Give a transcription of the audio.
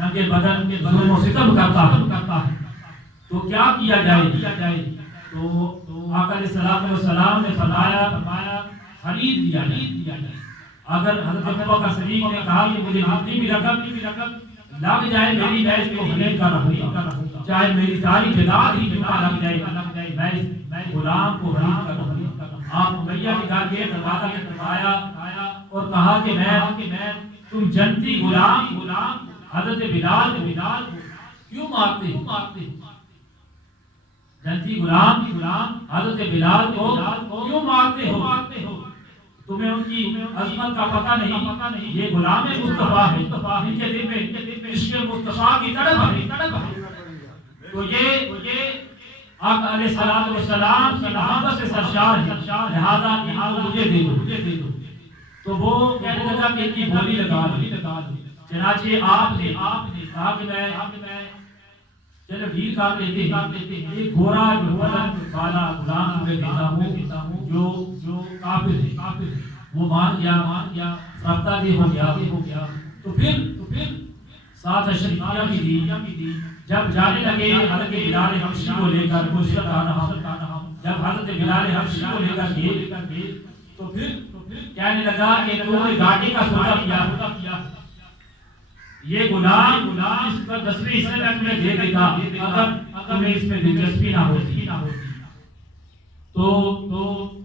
ننگے بدن کے ظلم و ستم کرتا ہے تو کیا کیا جائے؟ تو آقا علیہ السلام نے فرمایا خرید دیا جائے۔ اگر حضرت ابوبکر صدیق نے کہا کہ مجھے جتنی بھی رقم لگ جائے میری میں اس کو خرید کر رہوں گا، چاہے میری ساری جائیداد ہی کیوں نہ لگ جائے، میں غلام کو خرید کر رہوں گا۔ آپ امیہ کے گھر کے دروازہ کے کروایا اور کہا کہ میں تم جنتی غلام حضرت بلال کیوں مارتے ہو؟ جنتی غلام حضرت بلال کو کیوں مارتے ہو؟ تمہیں ان کی عظمت کا پتہ نہیں؟ یہ غلام مصطفیٰ ہے، ان کے دل میں عشق مصطفیٰ کی تڑپ ہے۔ تو یہ آقا علیہ السلام کی محبت سے سرشار ہے، لہذا انہوں مجھے دے دو۔ تو وہ کہنے لگا کہ ان کی بولی لگا دو۔ چنانچہ آپ نے کہا کہ میں چلو ڈیل کر لیتے ہیں، ایک گھوڑا جو والا غلام تمہیں دیتا ہوں جو کافر ہے۔ وہ مان گیا، رفتہ دے ہو گیا۔ تو پھر ساتھ اشرفیہ بھی دی۔ جب جانے لگے حضرت بلال حبشی کو لے کر مشرق آ رہا ہوں، جب حضرت بلال حبشی کو لے کر گئے تو پھر کہنے لگا کہ تو نے گاڑی کا سودا کیا، یہ غلام اس کا 10ویں حصے میں تمہیں دے دیتا اگر تمہیں اس میں دلچسپی نہ ہوتی۔ تو